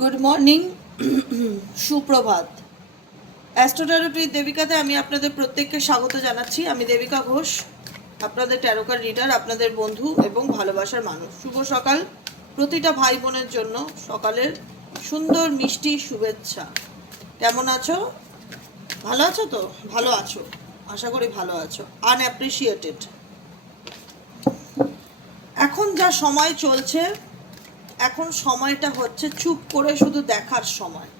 Good morning সুপ্রভাত। অ্যাস্ট্রোটারোটি দেবিকাতে আমি আপনাদের প্রত্যেককে স্বাগত জানাচ্ছি। আমি দেবিকা ঘোষ, আপনাদের ট্যারোকার রিডার আপনাদের বন্ধু এবং ভালোবাসার মানুষ। শুভ সকাল প্রতিটা ভাই বোনের জন্য। সকালের সুন্দর মিষ্টি শুভেচ্ছা। কেমন আছো? ভালো আছো তো? ভালো আছো। আশা করি ভালো আছো। আনঅ্যাপ্রিসিয়েটেড এখন যা সময় চলছে এখন সময়টা হচ্ছে চুপ করে শুধু দেখার সময়।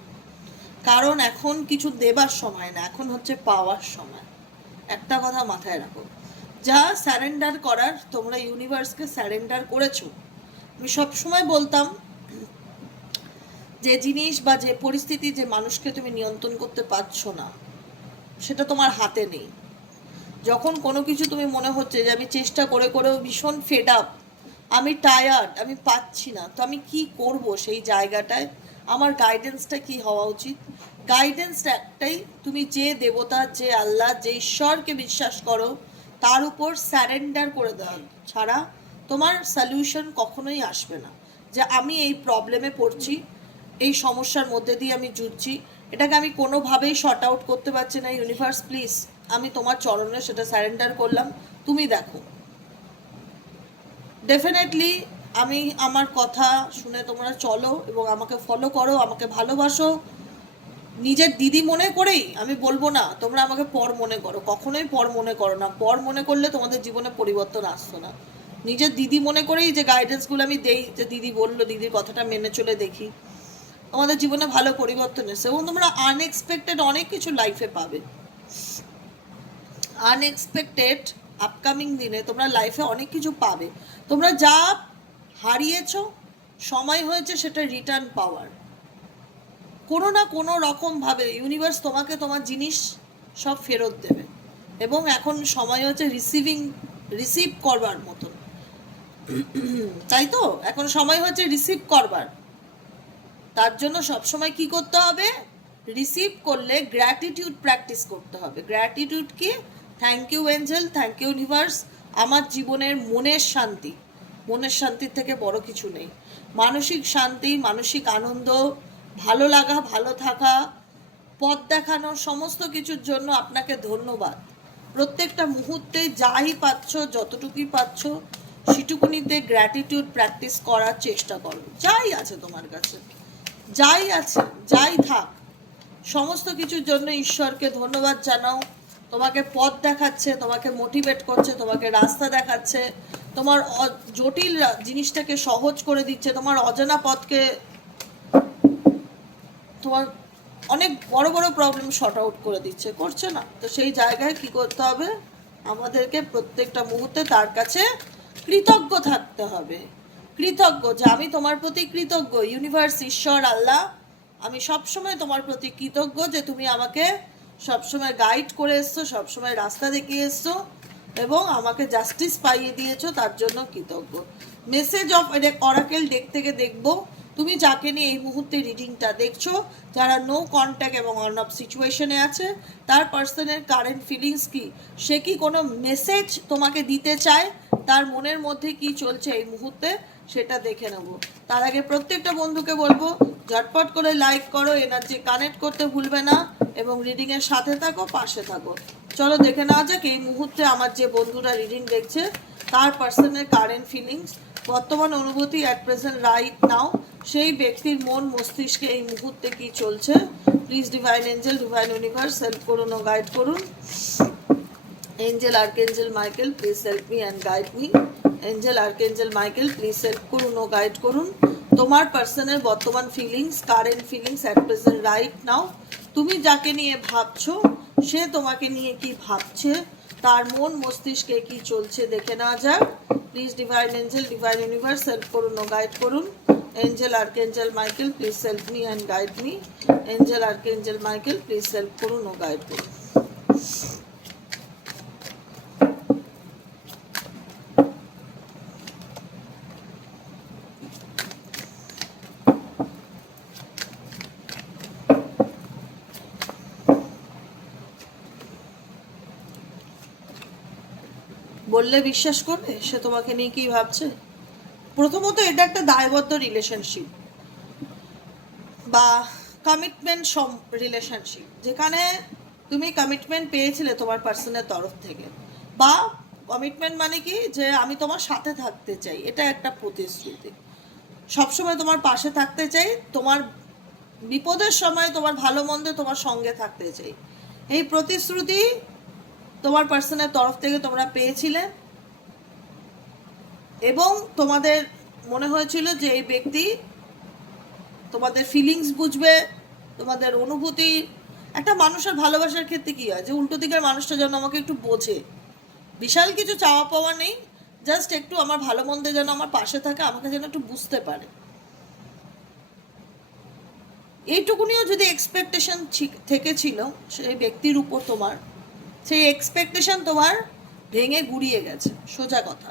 কারণ এখন কিছু দেবার সময় না, এখন হচ্ছে পাওয়ার সময়। একটা কথা মাথায় রাখো, যা স্যারেন্ডার করার তোমরা ইউনিভার্সকে স্যারেন্ডার করেছ। আমি সবসময় বলতাম, যে জিনিস বা যে পরিস্থিতি যে মানুষকে তুমি নিয়ন্ত্রণ করতে পারছ না, সেটা তোমার হাতে নেই। যখন কোনো কিছু তুমি মনে হচ্ছে যে আমি চেষ্টা করে করেও ভীষণ ফেড আপ আমি টায়ার্ড আমি পাচ্ছি না। তো আমি কি করব সেই জায়গাটায়? আমার গাইডেন্সটা কি হওয়া উচিত? গাইডেন্সটা একটাই, তুমি যে দেবতা, যে আল্লাহ, যে ঈশ্বরকে বিশ্বাস করো, তার উপর স্যারেন্ডার করে দেওয়া ছাড়া তোমার সলিউশন কখনোই আসবে না। যে আমি এই প্রবলেমে পড়ছি, এই সমস্যার মধ্যে দিয়ে আমি জুঝছি এটাকে আমি কোনোভাবেই শর্ট আউট করতে পারছি না ইউনিভার্স প্লিজ আমি তোমার চরণে সেটা স্যারেন্ডার করলাম। তুমি দেখো। ডেফিনেটলি আমি আমার কথা শুনে তোমরা চলো এবং আমাকে ফলো করো, আমাকে ভালোবাসো। নিজের দিদি মনে করেই আমি বলব না, তোমরা আমাকে পর মনে করো। কখনোই পর মনে করো না। পর মনে করলে তোমাদের জীবনে পরিবর্তন আসতো না। নিজের দিদি মনে করেই যে গাইডেন্সগুলো আমি দেই, যে দিদি বলল, দিদির কথাটা মেনে চলে দেখি। আমাদের জীবনে ভালো পরিবর্তন এসে এবং তোমরা আনএক্সপেক্টেড অনেক কিছু লাইফে পাবে। আনএক্সপেক্টেড আপকামিং দিনে তোমরা লাইফে অনেক কিছু পাবে। তোমরা যা হারিয়েছ, সময় হয়েছে সেটা রিটার্ন পাওয়ার। কোনো না কোনো রকমভাবে ইউনিভার্স তোমাকে তোমার জিনিস সব ফেরত দেবে। এবং এখন সময় হচ্ছে রিসিভিং রিসিভ করবার মতন। তাই তো? এখন সময় হচ্ছে রিসিভ করবার। তার জন্য সবসময় কি করতে হবে? রিসিভ করলে গ্র্যাটিটিউড প্র্যাকটিস করতে হবে। গ্র্যাটিটিউড কি? Thank you angel thank you universe আমার জীবনের মনের শান্তি, মনের শান্তির থেকে বড় কিছু নেই। মানসিক শান্তি, মানসিক আনন্দ, ভালো লাগা, ভালো থাকা, পথ দেখানো, সমস্ত কিছুর জন্য আপনাকে ধন্যবাদ। প্রত্যেকটা মুহূর্তে যাই পাচ্ছ, যতটুকুই পাচ্ছ, সেটুকুনিতে গ্র্যাটিটিউড প্র্যাকটিস করার চেষ্টা করো। যাই আছে তোমার কাছে। যাই আছে, যাই থাক। সমস্ত কিছুর জন্য ঈশ্বরকে ধন্যবাদ জানাও। তোমাকে পথ দেখাচ্ছে, তোমাকে মোটিভেট করছে, তোমাকে রাস্তা দেখাচ্ছে, তোমার জটিল জিনিসটাকে সহজ করে দিচ্ছে, তোমার অজানা পথকে তোমার অনেক বড় বড় প্রবলেম শর্ট আউট করে দিচ্ছে, করছে না। তো সেই জায়গায় কি করতে হবে? আমাদেরকে প্রত্যেকটা মুহূর্তে তার কাছে কৃতজ্ঞ থাকতে হবে। কৃতজ্ঞ যে আমি তোমার প্রতি কৃতজ্ঞ। ইউনিভার্স ঈশ্বর, আল্লাহ, আমি সবসময় তোমার প্রতি কৃতজ্ঞ যে তুমি আমাকে সবসময় গাইড করে এসছো, সবসময় রাস্তা দেখিয়ে এসছো এবং আমাকে জাস্টিস পাইয়ে দিয়েছ, তার জন্য কৃতজ্ঞ। মেসেজ অফ অরাকেল ডেক থেকে দেখব। তুমি যাকে নিয়ে এই মুহূর্তে রিডিংটা দেখছ, যারা নো কন্ট্যাক্ট এবং অন অফ সিচুয়েশনে আছে, তার পার্সনের কারেন্ট ফিলিংস কি? সে কি কোনো মেসেজ তোমাকে দিতে চায়? তার মনের মধ্যে কি চলছে এই মুহূর্তে? সেটা দেখে নেব। তার আগে প্রত্যেকটা বন্ধুকে বলব, ঝটপট করে লাইক করো, এনার্জি কানেক্ট করতে ভুলবে না এবং রিডিংয়ের সাথে থাকো, পাশে থাকো। চলো দেখে নেওয়া যাক, এই মুহূর্তে আমার যে বন্ধুরা রিডিং দেখছে, তার পার্সনের কারেন্ট ফিলিংস বর্তমান অনুভূতি অ্যাট প্রেজেন্ট রাইট নাও সেই ব্যক্তির মন মস্তিষ্কে এই মুহূর্তে কি চলছে? Please divine angel divine universe help করুন ও গাইড করুন। Angel archangel Michael please help me and guide me angel, archangel, Michael, please help করুন ও গাইড করুন। তোমার পার্সনের বর্তমান feelings current feelings at present right now তুমি যাকে নিয়ে ভাবছ, সে তোমাকে নিয়ে কি ভাবছে, তার মন মস্তিষ্কে কি চলছে দেখে নেওয়া যাক। Please divine angel divine universe help করুন ও গাইড করুন। Angel archangel Michael please help me and guide me angel archangel Michael please help করুন ও গাইড করুন। বললে বিশ্বাস করবে? সে তোমাকে নিয়ে কি ভাবছে? প্রথমত এটা একটা দায়বদ্ধ রিলেশনশিপ বা কমিটমেন্ট সম রিলেশনশিপ যেখানে তুমি কমিটমেন্ট পেয়েছিলে তোমার পার্সনের তরফ থেকে। বা কমিটমেন্ট মানে কি? যে আমি তোমার সাথে থাকতে চাই। এটা একটা প্রতিশ্রুতি। সবসময় তোমার পাশে থাকতে চাই, তোমার বিপদের সময় তোমার ভালো মন্দে তোমার সঙ্গে থাকতে চাই। এই প্রতিশ্রুতি তোমার পার্সনের তরফ থেকে তোমরা পেয়েছিলে। এবং তোমাদের মনে হয়েছিল যে এই ব্যক্তি তোমাদের ফিলিংস বুঝবে, তোমাদের অনুভূতি। একটা মানুষের ভালোবাসার ক্ষেত্রে কি হয়? যে উল্টো দিকের মানুষটা যেন আমাকে একটু বোঝে। বিশাল কিছু চাওয়া পাওয়া নেই জাস্ট একটু আমার ভালো মন্দে যেন আমার পাশে থাকে, আমাকে যেন একটু বুঝতে পারে। এইটুকুনিও যদি এক্সপেকটেশন থেকে ছিল, সেই ব্যক্তির উপর তোমার সেই এক্সপেকটেশন তোমার ভেঙে গুড়িয়ে গেছে, সোজা কথা।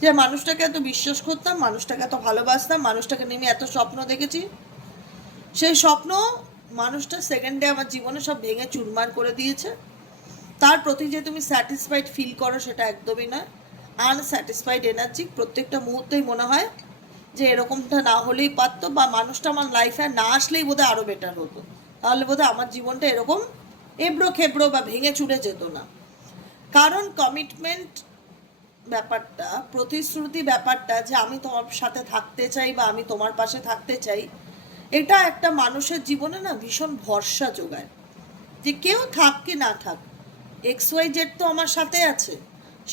যে মানুষটাকে এত বিশ্বাস করতাম, মানুষটাকে এত ভালোবাসতাম, মানুষটাকে নিয়ে এত স্বপ্ন দেখেছি, সেই স্বপ্ন মানুষটা সেকেন্ডে আমার জীবনে সব ভেঙে চুরমার করে দিয়েছে। তার প্রতি যে তুমি স্যাটিসফাইড ফিল করো সেটা একদমই নয়। আনস্যাটিসফাইড এনার্জি প্রত্যেকটা মুহূর্তেই মনে হয় যে এরকমটা না হলেই পারতো বা মানুষটা আমার লাইফে না আসলেই বোধহয় আরও বেটার হতো। তাহলে বোধহয় আমার জীবনটা এরকম এবড়ো খেবড়ো বা ভেঙে চুরে যেত না। কারণ কমিটমেন্ট ব্যাপারটা, প্রতিশ্রুতি ব্যাপারটা যে আমি তোমার সাথে থাকতে চাই বা আমি তোমার পাশে থাকতে চাই, এটা একটা মানুষের জীবনে না ভীষণ ভরসা যোগায়। যে কেউ থাক কি না থাক এক্স ওয়াই জেড তো আমার সাথে আছে,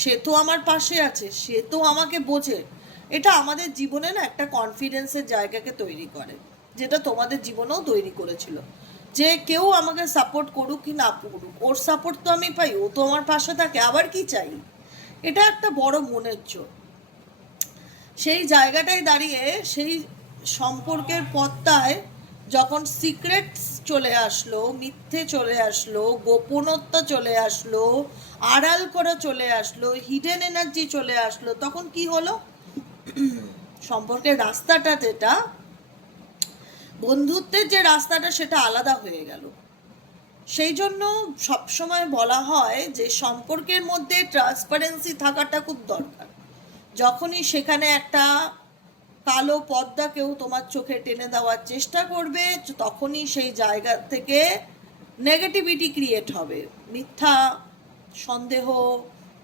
সে তো আমার পাশে আছে, সে তো আমাকে বোঝে। এটা আমাদের জীবনে না একটা কনফিডেন্সের জায়গাকে তৈরি করে, যেটা তোমাদের জীবনেও তৈরি করেছিল। যে কেউ আমাকে সাপোর্ট করুক কি না করুক, ওর সাপোর্ট তো আমি পাই, ও তো আমার পাশে থাকে, আবার কি চাই? এটা একটা বড় মনের জোর। সেই জায়গাটায় দাঁড়িয়ে, সেই সম্পর্কের পথটায় যখন সিক্রেট চলে আসলো, মিথ্যে চলে আসলো, গোপনত্ব চলে আসলো, আড়াল করা চলে আসলো হিডেন এনার্জি চলে আসলো, তখন কি হলো? সম্পর্কের রাস্তাটা যেটা বন্ধুত্বের যে রাস্তাটা সেটা আলাদা হয়ে গেল। সেই জন্য সবসময় বলা হয় যে সম্পর্কের মধ্যে ট্রান্সপারেন্সি থাকাটা খুব দরকার। যখনই সেখানে একটা কালো পর্দা কেউ তোমার চোখে টেনে দেওয়ার চেষ্টা করবে, তখনই সেই জায়গা থেকে নেগেটিভিটি ক্রিয়েট হবে। মিথ্যা, সন্দেহ,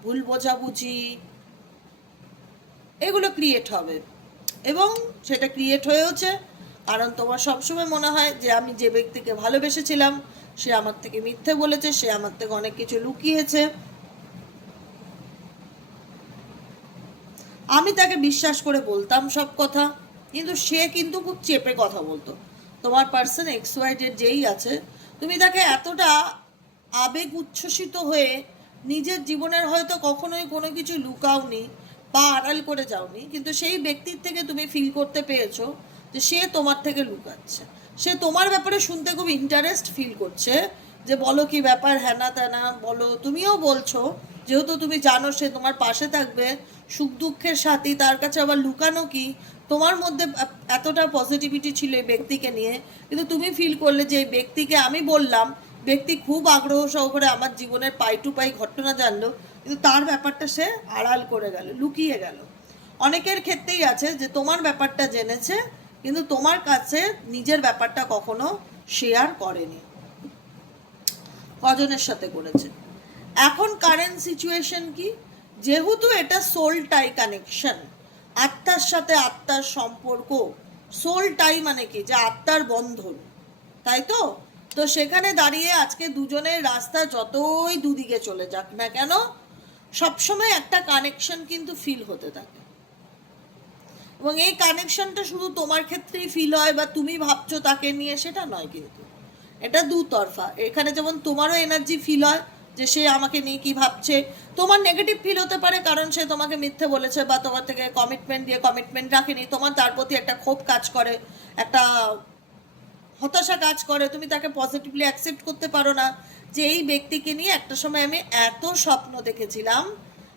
ভুল বোঝাবুঝি, এগুলো ক্রিয়েট হবে। এবং সেটা ক্রিয়েট হয়েওছে। কারণ তোমার সবসময় মনে হয় যে আমি যে ব্যক্তিকে ভালোবেসেছিলাম, সে আমার থেকে মিথ্যে বলেছে, সে আমার থেকে অনেক কিছু লুকিয়েছে। আমি তাকে বিশ্বাস করে বলতাম সব কথা, কিন্তু সে কিন্তু খুব চেপে কথা বলতো। তোমার পার্সন এক্স ওয়াই যেই আছে, তুমি তাকে এতটা আবেগ উচ্ছ্বসিত হয়ে নিজের জীবনের হয়তো কখনোই কোনো কিছু লুকাওনি বা আড়াল করে যাওনি, কিন্তু সেই ব্যক্তির থেকে তুমি ফিল করতে পেরেছ যে সে তোমার থেকে লুকাচ্ছে। সে তোমার ব্যাপারে শুনতে খুব ইন্টারেস্ট ফিল করছে যে বলো কি ব্যাপার, হ্যানা ত্যানা, বলো, তুমিও বলছো, যেহেতু তুমি জানো সে তোমার পাশে থাকবে, সুখ দুঃখের সাথী, তার কাছে আবার লুকানো কি? তোমার মধ্যে এতটা পজিটিভিটি ছিল এই ব্যক্তিকে নিয়ে, কিন্তু তুমি ফিল করলে যে এই ব্যক্তিকে আমি বললাম, ব্যক্তি খুব আগ্রহ সহকারে আমার জীবনের পাই টু পাই ঘটনা জানলো, কিন্তু তার ব্যাপারটা সে আড়াল করে গেল, লুকিয়ে গেল। অনেকের ক্ষেত্রেই আছে যে তোমার ব্যাপারটা জেনেছে কিন্তু তোমার কাছে নিজের ব্যাপারটা কখনো শেয়ার করেনি। কজনের সাথে করেছে। এখন কারেন্ট সিচুয়েশন কি? যেহেতু এটা সোল টাই কানেকশন আত্মার সাথে আত্মার সম্পর্ক সোল টাই মানে কি? যে আত্মার বন্ধন, তাই তো? তো সেখানে দাঁড়িয়ে আজকে দুজনের রাস্তা যতই দুদিকে চলে যাক না কেন, সবসময় একটা কানেকশন কিন্তু ফিল হতে থাকে। এবং এই কানেকশনটা শুধু তোমার ক্ষেত্রেই ফিল হয় বা তুমি ভাবছ তাকে নিয়ে, সেটা নয় কিন্তু। এটা দুতরফা। এখানে যেমন তোমারও এনার্জি ফিল হয় যে সে আমাকে নিয়ে কি ভাবছে। তোমার নেগেটিভ ফিল হতে পারে কারণ সে তোমাকে মিথ্যে বলেছে বা তোমার থেকে কমিটমেন্ট দিয়ে কমিটমেন্ট রাখেনি। তোমার তার প্রতি একটা ক্ষোভ কাজ করে, একটা হতাশা কাজ করে। তুমি তাকে পজিটিভলি অ্যাকসেপ্ট করতে পারো না। যে এই ব্যক্তিকে নিয়ে একটা সময় আমি এত স্বপ্ন দেখেছিলাম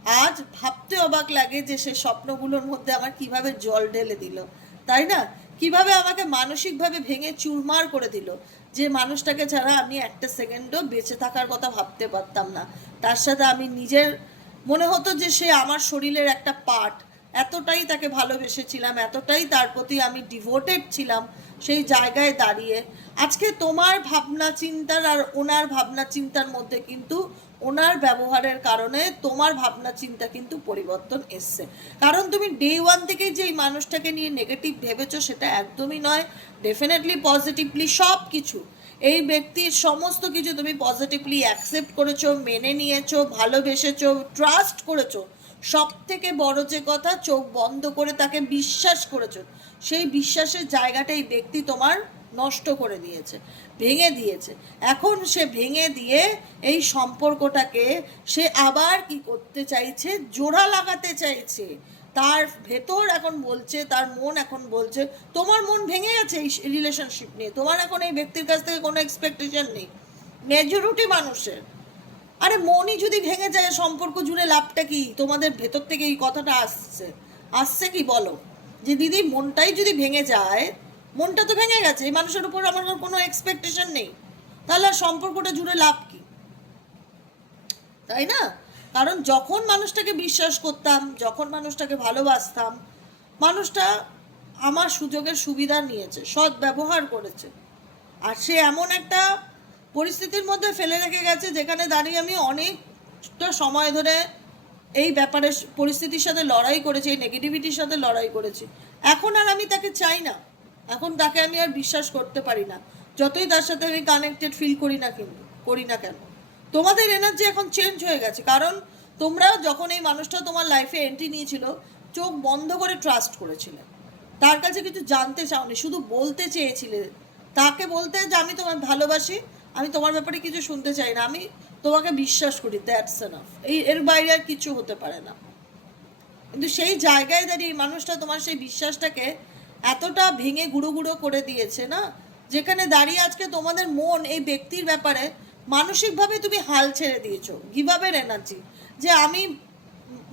আজ ভাবতে অবাক লাগে যে সে স্বপ্নগুলোর মধ্যে আমার কীভাবে জল ঢেলে দিল। তাই না? কীভাবে আমাকে মানসিকভাবে ভেঙে চুরমার করে দিল যে মানুষটাকে ছাড়া আমি একটা সেকেন্ডও বেঁচে থাকার কথা ভাবতে পারতাম না। তার সাথে আমি নিজের, মনে হতো যে সে আমার শরীরের একটা পার্ট। এতটাই তাকে ভালোবেসেছিলাম, এতটাই তার প্রতি আমি ডিভোটেড ছিলাম সেই জায়গায় দাঁড়িয়ে। আজকে তোমার ভাবনা চিন্তার আর ওনার ভাবনা চিন্তার মধ্যে কিন্তু ওনার ব্যবহারের কারণে তোমার ভাবনা চিন্তা কিন্তু পরিবর্তন এসছে। কারণ তুমি ডে ওয়ান থেকে যে এই মানুষটাকে নিয়ে নেগেটিভ ভেবেছো সেটা একদমই নয় ডেফিনেটলি পজিটিভলি সব কিছু এই ব্যক্তির সমস্ত কিছু তুমি পজিটিভলি অ্যাকসেপ্ট করেছ, মেনে নিয়েছো, ভালোবেসেছো ট্রাস্ট করেছ। সব থেকে বড় যে কথা, চোখ বন্ধ করে তাকে বিশ্বাস করেছ। সেই বিশ্বাসের জায়গাটা এই ব্যক্তি তোমার নষ্ট করে দিয়েছে, ভেঙে দিয়েছে। এখন সে ভেঙে দিয়ে এই সম্পর্কটাকে সে আবার কি করতে চাইছে, জোড়া লাগাতে চাইছে। তার ভেতর এখন বলছে, তার মন এখন বলছে, তোমার মন ভেঙে গেছে এই রিলেশনশিপ নিয়ে। তোমার এখন এই ব্যক্তির কাছ থেকে কোনো এক্সপেকটেশন নেই। মেজরিটি মানুষের। আরে মনই যদি ভেঙে যায়, সম্পর্ক জুড়ে লাভটা কি? তোমাদের ভেতর থেকে এই কথাটা আসছে। আসছে কি বলো? যে দিদি, মনটাই যদি ভেঙে যায় মনটা তো ভেঙে গেছে, এই মানুষের উপর আমার কোনো এক্সপেকটেশন নেই। তাহলে আর সম্পর্কটা জুড়ে লাভ কি? তাই না? কারণ যখন মানুষটাকে বিশ্বাস করতাম, যখন মানুষটাকে ভালোবাসতাম, মানুষটা আমার সুযোগের সুবিধা নিয়েছে সৎ ব্যবহার করেছে। আর সে এমন একটা পরিস্থিতির মধ্যে ফেলে রেখে গেছে, যেখানে দাঁড়িয়ে আমি অনেকটা সময় ধরে এই ব্যাপারে পরিস্থিতির সাথে লড়াই করেছি, এই নেগেটিভিটির সাথে লড়াই করেছি। এখন আর আমি তাকে চাই না। এখন তাকে আমি আর বিশ্বাস করতে পারি না। যতই তার সাথে আমি কানেক্টেড ফিল করি না কিন্তু করি না কেন। তোমাদের এনার্জি এখন চেঞ্জ হয়ে গেছে, কারণ তোমরা যখন এই মানুষটা তোমার লাইফে এন্ট্রি নিয়েছিল, চোখ বন্ধ করে ট্রাস্ট করেছিলে। তার কাছে কিছু জানতে চাওনি, শুধু বলতে চেয়েছিলে। তাকে বলতে যে, আমি তোমার ভালোবাসি, আমি তোমার ব্যাপারে কিছু শুনতে চাই না, আমি তোমাকে বিশ্বাস করি দ্যাটস এনাফ এই, এর বাইরে আর কিছু হতে পারে না। কিন্তু সেই জায়গায় দাঁড়িয়ে এই মানুষটা তোমার সেই বিশ্বাসটাকে এতটা ভেঙে গুঁড়ো গুঁড়ো করে দিয়েছে না? যেখানে দাঁড়িয়ে আজকে তোমাদের মন এই ব্যক্তির ব্যাপারে মানসিকভাবে তুমি হাল ছেড়ে দিয়েছ। গিভাবের এনার্জি যে আমি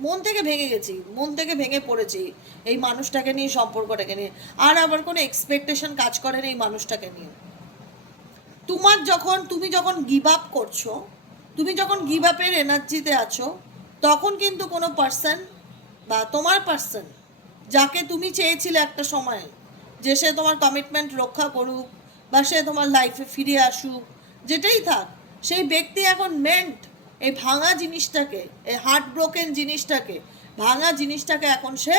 মন থেকে ভেঙে গেছি, মন থেকে ভেঙে পড়েছি এই মানুষটাকে নিয়ে, সম্পর্কটাকে নিয়ে। আর আবার কোনো এক্সপেকটেশন কাজ করে না এই মানুষটাকে নিয়ে। তোমার যখন, তুমি যখন গিভ আপ করছ, তুমি যখন গিভ আপের এনার্জিতে আছো, তখন কিন্তু কোনো পার্সন বা তোমার পার্সন যাকে তুমি চেয়েছিলে একটা সময়, যে সে তোমার কমিটমেন্ট রক্ষা করুক বা সে তোমার লাইফে ফিরে আসুক, যেটাই থাক, সেই ব্যক্তি এখন মেন্ট এই ভাঙা জিনিসটাকে, এই হার্ট ব্রোকেন জিনিসটাকে, ভাঙা জিনিসটাকে এখন সে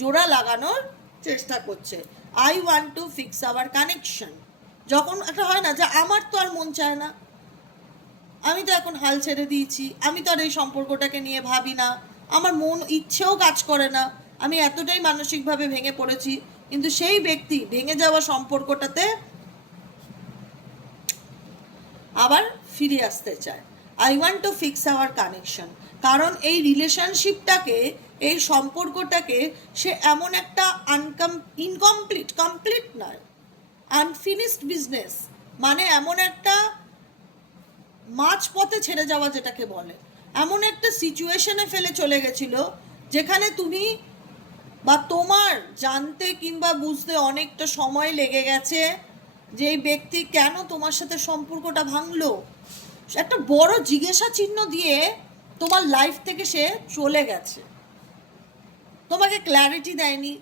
জোড়া লাগানোর চেষ্টা করছে। I want to fix our connection যখন একটা হয় না যে আমার তো আর মন চায় না। আমি তো এখন হাল ছেড়ে দিয়েছি। আমি তো আর এই সম্পর্কটাকে নিয়ে ভাবি না। আমার মন ইচ্ছেও কাজ করে না। আমি এতটাই মানসিকভাবে ভেঙে পড়েছি, কিন্তু সেই ব্যক্তি ভেঙে যাওয়া সম্পর্কটাতে আবার ফিরে আসতে চায়। I want to fix our connection কারণ এই রিলেশনশিপটাকে এই সম্পর্কটাকে সে এমন একটা আনকম ইনকমপ্লিট কমপ্লিট নয়। আনফিনিশড বিজনেস মানে এমন একটা মাঝ পথে ছেড়ে যাওয়া যেটাকে বলে। এমন একটা সিচুয়েশনে ফেলে চলে গেছিল, যেখানে তুমি বা তোমার জানতে কিংবা বুঝতে অনেকটা সময় লেগে গেছে যে এই ব্যক্তি কেন তোমার সাথে সম্পর্কটা ভাঙলো? একটা বড় জিজ্ঞাসা চিহ্ন দিয়ে তোমার লাইফ থেকে সে চলে গেছে। তোমাকে ক্ল্যারিটি দেয়নি।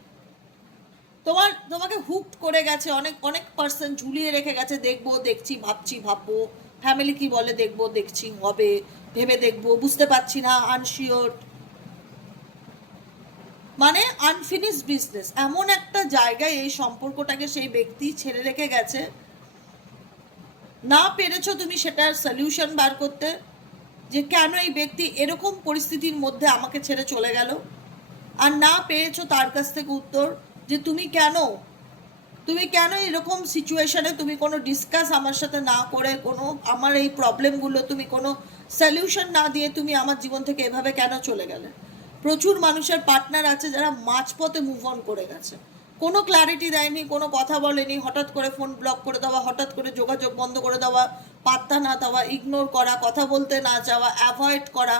তোমার, তোমাকে হুক করে গেছে, অনেক অনেক পার্সন ঝুলিয়ে রেখে গেছে, দেখব, দেখছি, ভাবছি, ভাববো ফ্যামিলি কি বলে দেখব, দেখছি, হবে, ভেবে দেখব, বুঝতে পারছি না আনশিওর মানে আনফিনিশ বিজনেস এমন একটা জায়গায় এই সম্পর্কটাকে সেই ব্যক্তি ছেড়ে রেখে গেছে। না পেরেছ তুমি সেটার সলিউশন বার করতে, যে কেন এই ব্যক্তি এরকম পরিস্থিতির মধ্যে আমাকে ছেড়ে চলে গেল? আর না পেয়েছ তার কাছ থেকে উত্তর যে তুমি কেন তুমি কেন এরকম সিচুয়েশনে তুমি কোনো ডিসকাস আমার সাথে না করে, কোনো আমার এই প্রবলেমগুলো তুমি কোনো সলিউশন না দিয়ে তুমি আমার জীবন থেকে এভাবে কেন চলে গেলে? প্রচুর মানুষের পার্টনার আছে যারা মাঝপথে মুভ অন করে গেছে। কোনো ক্ল্যারিটি দেয়নি, কোনো কথা বলেনি, হঠাৎ করে ফোন ব্লক করে দেওয়া, হঠাৎ করে যোগাযোগ বন্ধ করে দেওয়া, পাত্তা না দেওয়া ইগনোর করা, কথা বলতে না যাওয়া অ্যাভয়েড করা,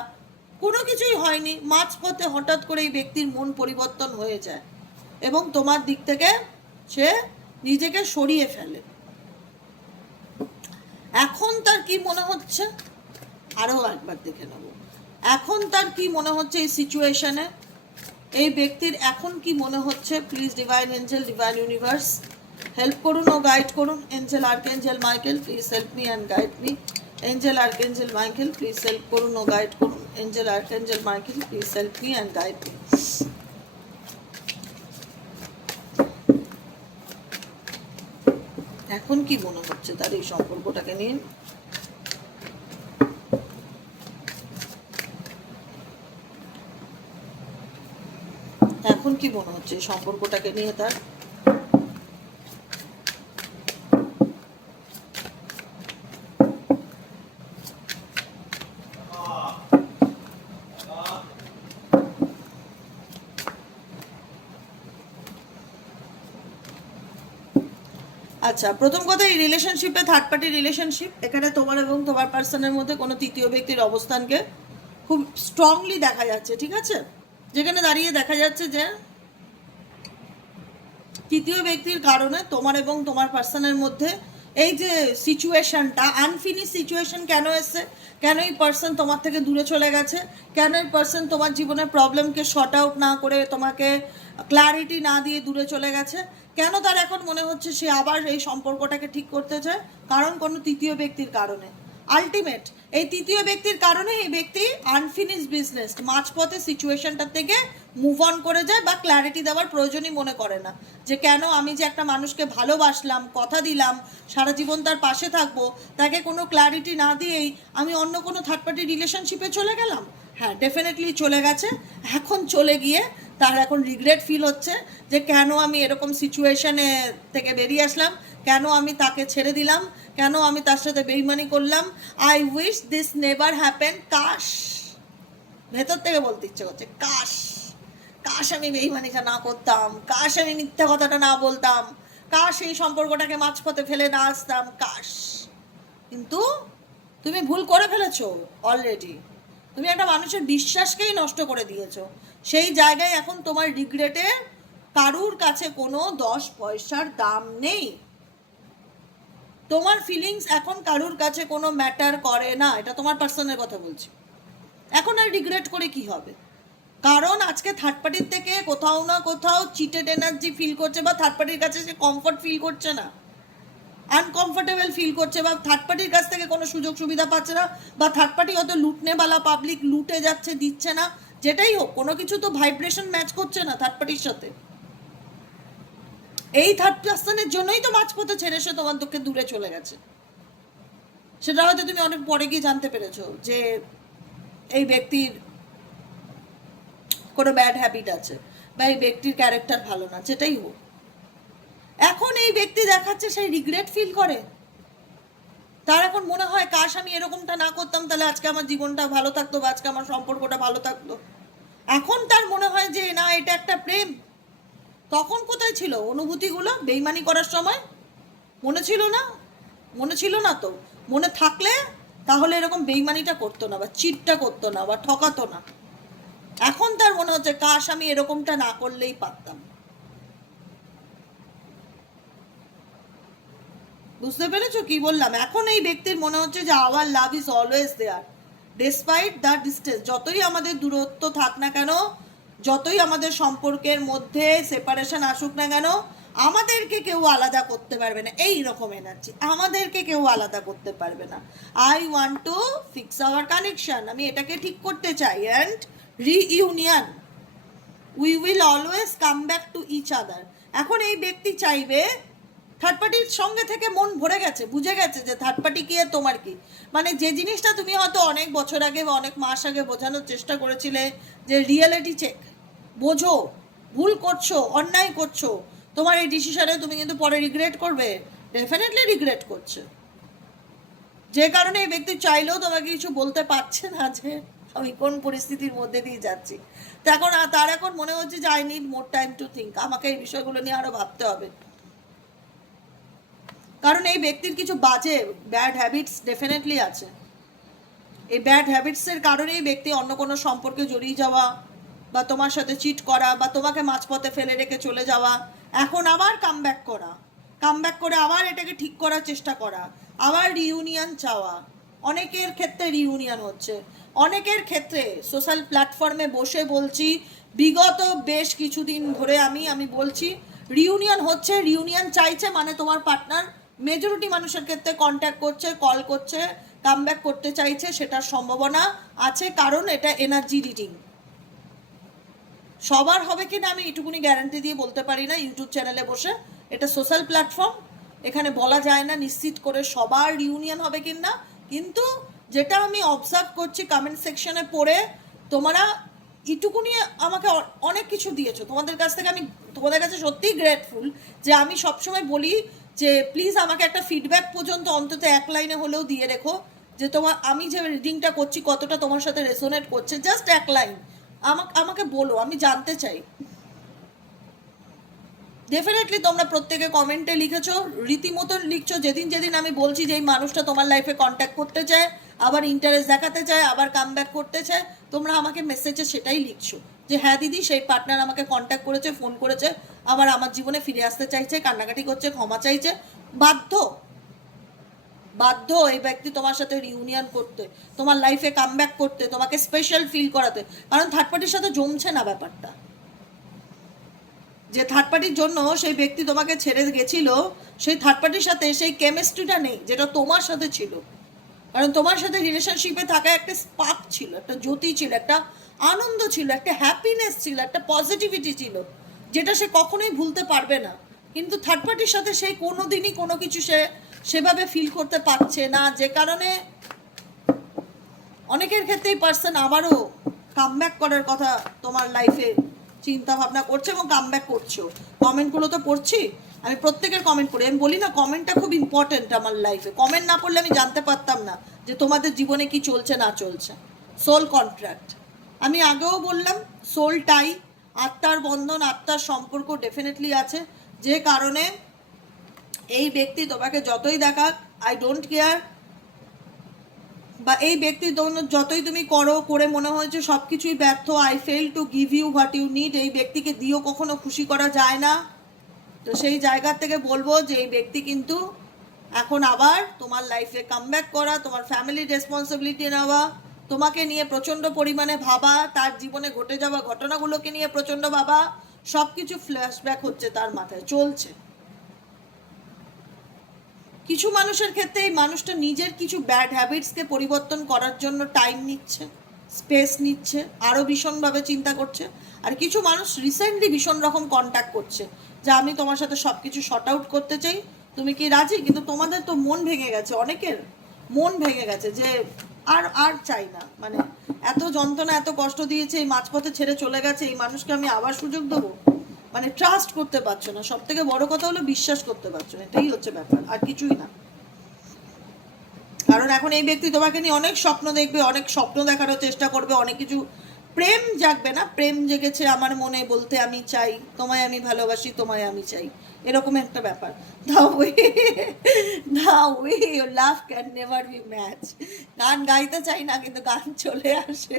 কোনো কিছুই হয়নি। মাঝপথে হঠাৎ করে এই ব্যক্তির মন পরিবর্তন হয়ে যায় এবং তোমার দিক থেকে সে নিজেকে সরিয়ে ফেলে। এখন তার কি মনে হচ্ছে? আরও একবার দেখে নেব। এখন তার কি মনে হচ্ছে এই সিচুয়েশনে এই ব্যক্তির এখন কি মনে হচ্ছে? Please divine angel divine universe help করুন ও গাইড করুন। Angel archangel Michael please help me and guide me angel archangel Michael please help করুন ও গাইড করুন। Angel archangel Michael please help me and guide me এখন কি মনে হচ্ছে তার এই সম্পর্কটাকে নিয়ে? এখন কি মনে হচ্ছে সম্পর্কটাকে নিয়ে তার? আচ্ছা প্রথম কথা, এই রিলেশনশিপে থার্ড পার্টি রিলেশনশিপ এখানে তোমার এবং তোমার পার্সনের মধ্যে কোনো তৃতীয় ব্যক্তির অবস্থানকে খুব স্ট্রংলি দেখা যাচ্ছে, ঠিক আছে? যেখানে দাঁড়িয়ে দেখা যাচ্ছে যে তৃতীয় ব্যক্তির কারণে তোমার এবং তোমার পার্সনের মধ্যে এই যে সিচুয়েশনটা আনফিনিশ সিচুয়েশন কেন এসছে? কেন এই পার্সন তোমার থেকে দূরে চলে গেছে? কেন এই পার্সন তোমার জীবনের প্রবলেমকে শর্ট আউট না করে তোমাকে ক্ল্যারিটি না দিয়ে দূরে চলে গেছে? কেন তার এখন মনে হচ্ছে সে আবার এই সম্পর্কটাকে ঠিক করতে চায়? কারণ কোনো তৃতীয় ব্যক্তির কারণে। আলটিমেট এই তৃতীয় ব্যক্তির কারণে এই ব্যক্তি আনফিনিশ বিজনেস মাঝপথে সিচুয়েশনটার থেকে মুভ অন করে যায় বা ক্ল্যারিটি দেওয়ার প্রয়োজনই মনে করে না। যে কেন আমি যে একটা মানুষকে ভালোবাসলাম, কথা দিলাম, সারা জীবন তার পাশে থাকব, তাকে কোনো ক্ল্যারিটি না দিয়েই আমি অন্য কোনো থার্ড পার্টি রিলেশনশিপে চলে গেলাম? হ্যাঁ ডেফিনেটলি চলে গেছে। এখন চলে গিয়ে তার এখন রিগ্রেট ফিল হচ্ছে যে কেন আমি এরকম সিচুয়েশনে থেকে বেরিয়ে আসলাম কেন আমি তাকে ছেড়ে দিলাম? কেন আমি তার সাথে বেইমানি করলাম? I wish this never happen কাশ। ভেতর থেকে বলতে ইচ্ছে করছে, কাশ। কাশ আমি বেইমানিটা না করতাম। কাশ আমি মিথ্যা কথাটা না বলতাম। কাশ এই সম্পর্কটাকে মাঝপথে ফেলে না আসতাম। কাশ। কিন্তু তুমি ভুল করে ফেলেছো অলরেডি তুমি একটা মানুষের বিশ্বাসকেই নষ্ট করে দিয়েছ। সেই জায়গায় এখন তোমার রিগ্রেটে কারুর কাছে কোনো দশ পয়সার দাম নেই। তোমার ফিলিংস এখন কারুর কাছে কোনো ম্যাটার করে না? এটা তোমার পার্সনের কথা বলছি। এখন আর রিগ্রেট করে কি হবে? কারণ আজকে থার্ড পার্টির থেকে কোথাও না কোথাও চিটেড এনার্জি ফিল করছে বা থার্ড পার্টির কাছে সে কমফর্ট ফিল করছে না। আনকমফোর্টেবল ফিল করছে বা থার্ড পার্টির কাছ থেকে কোনো সুযোগ সুবিধা পাচ্ছে না বা থার্ড পার্টি হয়তো লুটনেওয়ালা পাবলিক লুটে যাচ্ছে, দিচ্ছে না, যেটাই হোক, কোনো কিছু তো ভাইব্রেশন ম্যাচ করছে না থার্ড পার্টির সাথে। এই থার্ড পার্সনের জন্যই তো মাঝপথে ছেড়ে সে তোমার তোকে দূরে চলে গেছে। সেটা হয়তো তুমি অনেক পরে গিয়ে জানতে পেরেছ যে এই ব্যক্তির কোনো ব্যাড হ্যাবিট আছে বা এই ব্যক্তির ক্যারেক্টার ভালো না যেটাই হোক। এখন এই ব্যক্তি দেখাচ্ছে সেই রিগ্রেট ফিল করে। তার এখন মনে হয়, কাশ, আমি এরকমটা না করতাম, তাহলে আজকে আমার জীবনটা ভালো থাকতো বা আজকে আমার সম্পর্কটা ভালো থাকতো। এখন তার মনে হয় যে, না, এটা একটা প্রেম। তখন কোথায় ছিল? অনুভূতিগুলো বেইমানি করার সময়? মনে ছিল না? মনে ছিল না তো? মনে থাকলে তাহলে এরকম বেইমানিটা করতো না বা চিটটা করতো না বা ঠকাতো না। এখন তার মনে হচ্ছে, কাশ আমি এরকমটা না করলেই পারতাম। বুঝতে পেরেছ কি বললাম? এখন এই ব্যক্তির মনে হচ্ছে যে our love is always there despite the distance যতই আমাদের দূরত্ব থাক না কেন যতই আমাদের সম্পর্কের মধ্যে সেপারেশন আসুক না কেন, আমাদেরকে কেউ আলাদা করতে পারবে না। এই রকম এনার্জি আমাদেরকে কেউ আলাদা করতে পারবে না। I want to fix our connection আমি এটাকে ঠিক করতে চাই। And reunion we will always come back to each other এখন এই ব্যক্তি চাইবে থার্ড পার্টির সঙ্গে থেকে মন ভরে গেছে, বুঝে গেছে যে থার্ড পার্টি কি তোমার কি? মানে যে জিনিসটা তুমি হয়তো অনেক বছর আগে বা অনেক মাস আগে বোঝানোর চেষ্টা করেছিলে যে রিয়েলিটি চেক বোঝো, ভুল করছ, অন্যায় করছ। তোমার এই ডিসিশনে তুমি কিন্তু পরে রিগ্রেট করবে। ডেফিনেটলি রিগ্রেট করছে। যে কারণে এই ব্যক্তি চাইলেও তোমাকে কিছু বলতে পারছে না যে, আমি কোন পরিস্থিতির মধ্যে দিয়ে যাচ্ছি। তো এখন তার এখন মনে হচ্ছে যে I need more time to think আমাকে এই বিষয়গুলো নিয়ে আরও ভাবতে হবে। কারণ এই ব্যক্তির কিছু বাজে ব্যাড হ্যাবিটস ডেফিনেটলি আছে। এই ব্যাড হ্যাবিটসের কারণেই ব্যক্তি অন্য কোনো সম্পর্কে জড়িয়ে যাওয়া বা তোমার সাথে চিট করা বা তোমাকে মাঝপথে ফেলে রেখে চলে যাওয়া, এখন আবার কামব্যাক করা। কামব্যাক করে আবার এটাকে ঠিক করার চেষ্টা করা। আবার রিউনিয়ন চাওয়া। অনেকের ক্ষেত্রে রিউনিয়ন হচ্ছে। অনেকের ক্ষেত্রে সোশ্যাল প্ল্যাটফর্মে বসে বলছি, বিগত বেশ কিছুদিন ধরে আমি আমি বলছি রিউনিয়ন হচ্ছে রিউনিয়ন চাইছে মানে তোমার পার্টনার মেজরিটি মানুষের ক্ষেত্রে কন্ট্যাক্ট করছে কল করছে কামব্যাক করতে চাইছে, সেটার সম্ভাবনা আছে, কারণ এটা এনার্জি রিডিং সবার হবে কিনা আমি এটুকুনি গ্যারান্টি দিয়ে বলতে পারি না ইউটিউব চ্যানেলে বসে। এটা সোশ্যাল প্ল্যাটফর্ম এখানে বলা যায় না নিশ্চিত করে সবার ইউনিয়ন হবে কিনা, কিন্তু যেটা আমি অবজার্ভ করছি কমেন্ট সেকশনে পড়ে, তোমরা এটুকুনি আমাকে অনেক কিছু দিয়েছ। তোমাদের কাছ থেকে আমি, তোমাদের কাছে সত্যিই গ্রেটফুল যে আমি সবসময় বলি যে প্লিজ আমাকে একটা ফিডব্যাক পর্যন্ত অন্তত এক লাইনে হলেও দিয়ে রেখো, যে তোমার আমি যে রিডিংটা করছি কতটা তোমার সাথে রেসোনেট করছে জাস্ট এক লাইন। আমাকে আমাকে বলো, আমি জানতে চাই। ডেফিনেটলি তোমরা প্রত্যেকে কমেন্টে লিখেছো রীতিমতন লিখছো, যেদিন যেদিন আমি বলছি যে এই মানুষটা তোমার লাইফে কন্ট্যাক্ট করতে চায়, আবার ইন্টারেস্ট দেখাতে চায়, আবার কাম করতে চায়, তোমরা আমাকে মেসেজে সেটাই লিখছো। যে হ্যাঁ দিদি, সেই পার্টনার আমাকে কন্ট্যাক্ট করেছে ফোন করেছে, আবার আমার জীবনে ফিরে আসতে চাইছে, কান্নাকাটি করছে, ক্ষমা চাইছে, বাধ্য। বাধ্য এই ব্যক্তি তোমার সাথে রিউনিয়ন করতে, তোমার লাইফে কাম করতে, তোমাকে স্পেশাল ফিল করাতে। কারণ থার্ড পার্টির সাথে জমছে না ব্যাপারটা। যে থার্ড পার্টির জন্য সেই ব্যক্তি তোমাকে ছেড়ে গেছিল, সেই থার্ড পার্টির সাথে সেই কেমিস্ট্রিটা নেই, যেটা তোমার সাথে ছিল। কারণ তোমার সাথে রিলেশনশিপে থাকা একটা স্পার্ক ছিল, একটা জ্যোতি ছিল, একটা আনন্দ ছিল, একটা হ্যাপিনেস ছিল, একটা পজিটিভিটি ছিল, যেটা সে কখনোই ভুলতে পারবে না। কিন্তু থার্ড পার্টির সাথে সেই কোনো দিনই কোনো কিছু সে সেভাবে ফিল করতে পারছে না, যে কারণে অনেকের ক্ষেত্রেই পার্সন আবারও কামব্যাক করার কথা তোমার লাইফে চিন্তা ভাবনা করছে এবং কামব্যাক করছ কমেন্টগুলো তো পড়ছি, আমি প্রত্যেকের কমেন্ট করি আমি বলি না কমেন্টটা খুব ইম্পর্টেন্ট আমার লাইফে কমেন্ট না পড়লে আমি জানতে পারতাম না যে তোমাদের জীবনে কি চলছে, না চলছে। সোল কন্ট্রাক্ট আমি আগেও বললাম সোল টাই আত্মার বন্ধন, আত্মার সম্পর্ক ডেফিনেটলি আছে। যে কারণে এই ব্যক্তি তোমাকে যতই দেখাক আই ডোন্ট কেয়ার বা এই ব্যক্তি যতই তুমি করো, করে মনে হয়েছে সব কিছুই ব্যর্থ I fail to give you what you need এই ব্যক্তিকে দিও, কখনো খুশি করা যায় না। তো সেই জায়গা থেকে বলব যে এই ব্যক্তি কিন্তু এখন আবার তোমার লাইফে কামব্যাক করা, তোমার ফ্যামিলির রেসপন্সিবিলিটি নেওয়া, তোমাকে নিয়ে প্রচণ্ড পরিমাণে ভাবা, তার জীবনে ঘটে যাওয়া ঘটনাগুলোকে নিয়ে প্রচণ্ড ভাবা সব কিছু ফ্ল্যাশব্যাক হচ্ছে তার মাথায়, চলছে। কিছু মানুষের ক্ষেত্রে এই মানুষটা নিজের কিছু ব্যাড হ্যাবিটসকে পরিবর্তন করার জন্য টাইম নিচ্ছে স্পেস নিচ্ছে আরও ভীষণভাবে চিন্তা করছে। আর কিছু মানুষ রিসেন্টলি ভীষণ রকম কন্ট্যাক্ট করছে যে, আমি তোমার সাথে সব কিছু শর্ট আউট করতে চাই। তুমি কি রাজি? কিন্তু তোমাদের তো মন ভেঙে গেছে, অনেকের মন ভেঙে গেছে যে, আর আর চাই না। মানে এত যন্ত্রণা, এত কষ্ট দিয়েছে, এই মাঝপথে ছেড়ে চলে গেছে, এই মানুষকে আমি আবার সুযোগ দেবো? মানে ট্রাস্ট করতে পারছ না। সব থেকে বড় কথা হলো বিশ্বাস করতে পারছ না। এটাই হচ্ছে ব্যাপার, আর কিছুই না। কারণ এখন এই ব্যক্তি তোমাকে নিয়ে অনেক স্বপ্ন দেখবে, অনেক স্বপ্ন দেখারও চেষ্টা করবে, অনেক কিছু প্রেম জাগবে না। প্রেম জেগেছে আমার মনে বলতে আমি চাই, তোমায় আমি ভালোবাসি, তোমায় আমি চাই। এরকম একটা ব্যাপার। Love can never be match গান গাইতে চাই না, কিন্তু গান চলে আসে।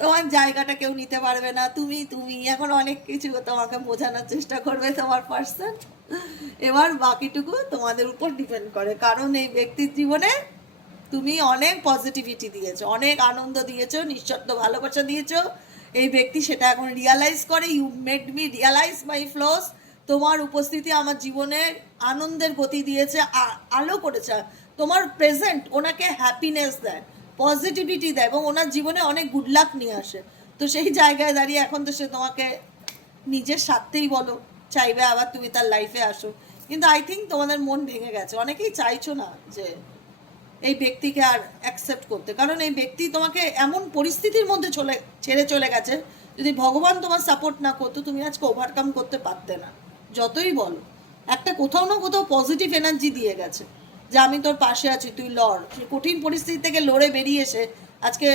তোমার জায়গাটা কেউ নিতে পারবে না। তুমি তুমি এখন অনেক কিছু তোমাকে বোঝানোর চেষ্টা করবে তোমার পার্সন এবার বাকিটুকু তোমাদের উপর ডিপেন্ড করে। কারণ এই ব্যক্তির জীবনে তুমি অনেক পজিটিভিটি দিয়েছ, অনেক আনন্দ দিয়েছ, নিঃশব্দ ভালোবাসা দিয়েছ। এই ব্যক্তি সেটা এখন রিয়ালাইজ করে। You made me realise my flaws তোমার উপস্থিতি আমার জীবনে আনন্দের গতি দিয়েছে আলো করেছে। তোমার প্রেজেন্ট ওনাকে হ্যাপিনেস দেয়। পজিটিভিটি দেয় এবং ওনার জীবনে অনেক গুড লাক নিয়ে আসে। তো সেই জায়গায় দাঁড়িয়ে এখন তো সে তোমাকে নিজের স্বার্থেই বলো, চাইবে আবার তুমি তার লাইফে আসো। কিন্তু আই থিঙ্ক তোমাদের মন ভেঙে গেছে। অনেকেই চাইছো না যে এই ব্যক্তিকে আর অ্যাকসেপ্ট করতে। কারণ এই ব্যক্তি তোমাকে এমন পরিস্থিতির মধ্যে চলে, ছেড়ে চলে গেছে, যদি ভগবান তোমার সাপোর্ট না করতো, তুমি আজকে ওভারকাম করতে পারতে না। যতই বলো, একটা কোথাও না কোথাও পজিটিভ এনার্জি দিয়ে গেছে। যে আমি তোর পাশে আছি, তুই লড়। কঠিন পরিস্থিতি থেকে লড়ে বেরিয়ে এসে আজকে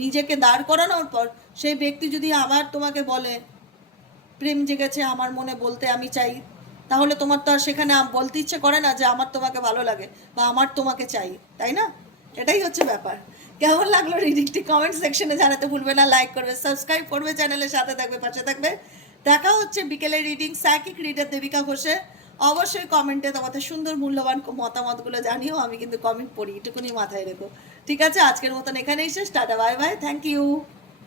নিজেকে দাঁড় করানোর পর সেই ব্যক্তি যদি আবার তোমাকে বলে, প্রেম জেগেছে আমার মনে বলতে আমি চাই, তাহলে তোমার তো আর সেখানে বলতে ইচ্ছে করে না যে আমার তোমাকে ভালো লাগে বা আমার তোমাকে চাই, তাই না? এটাই হচ্ছে ব্যাপার। কেমন লাগল রিডিংটি কমেন্ট সেকশনে জানাতে ভুলবে না, লাইক করবে, সাবস্ক্রাইব করবে, চ্যানেলের সাথে থাকবে, পাশে থাকবে। দেখা হচ্ছে বিকেলের রিডিং সাইকিক রিডার দেবিকা ঘোষে অবশ্যই কমেন্টে তোমাদের সুন্দর মূল্যবান মতামতগুলো জানিও, আমি কিন্তু কমেন্ট পড়ি, এটুকুনি মাথায় রেখো। ঠিক আছে? আজকের মতন এখানেই শেষ, tata bye bye thank you